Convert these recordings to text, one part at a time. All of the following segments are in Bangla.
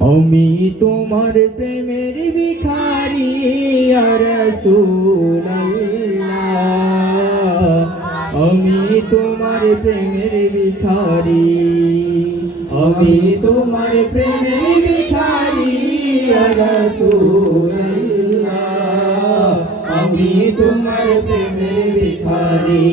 আমি তোমার প্রেমের ভিখারি রসুল্লাহ আমি তোমার প্রেমের ভিখারি, আমি তোমার প্রেমের ভিখারি রসুল্লাহ আমি তোমার প্রেমের ভিখারি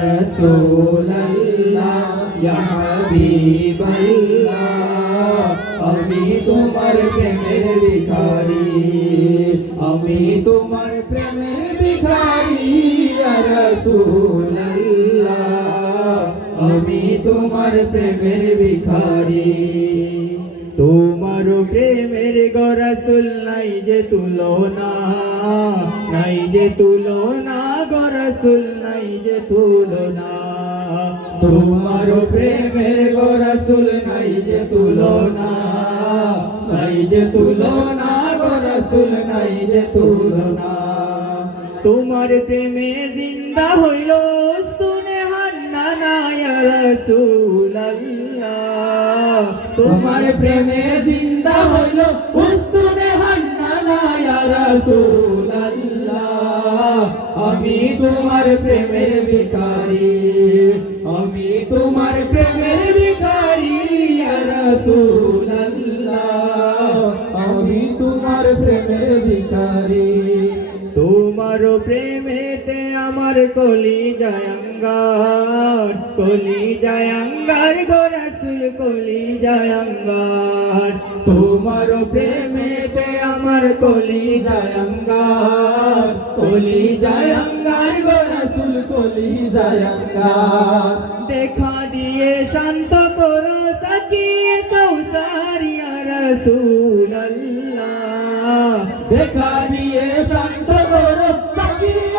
রসুল্লাহ ইয়া হাবিবাল্লাহ। আমি তোমার প্রেমের ভিখারি, আমি তোমার প্রেমের ভিখারি রসুল্লাহ আমি তোমার প্রেমের ভিখারি। তোমার প্রেমের গরসুল নাই যে তুলনা, নাই যে তুলনা গরসুল নাই যে তুলনা। তোমার প্রেমের গরসুল নাই যে তুলনা নাই যে তুলনা গরসুল নাই যে তুলনা তোমার প্রেমে জিন্দা হইল সুনে হান্না রসুল্লাহ তোমার প্রেমে জিন্দা হইল উস্তুনে হান্না রসুল্লাহ আমি তোমার প্রেমের ভিখারি, আমি তোমার প্রেমের ভিখারি রসুল্লাহ আমি তোমার প্রেমের ভিখারি তোমার প্রেমেতে আমার কলি জয়ঙ্গার কলি জয়ঙ্গার গোরসুল কলি জয়ঙ্গার। তোমার প্রেমেতে আমার কলি জয়ঙ্গার কলি জয়ঙ্গার গোরসুল কলি জয়ঙ্গার। দেখা দিয়ে শান্ত করো, সকিয়ে কৌসারিয়া রসুল্লাহ দেখা দিয়ে শান্ত করো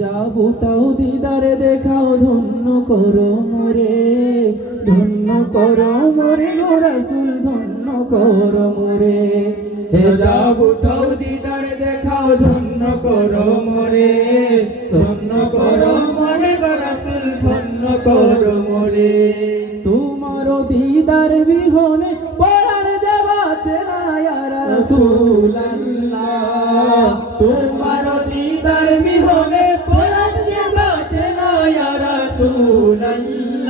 যাব তাও দিদারে দেখাও ধন্য করো মোরে ধন্য করো মোরে গো রাসুল ধন্য করো মোরে। হে যাব উঠাও দিদার দেখাও ধন্য করো মোরে ধন্য করো মরে গরাসুল ধন্য করো মোরে। তোমার দিদার বিহনে পরার দেবা চেনায়া রাসুল রাসূলুল্লাহ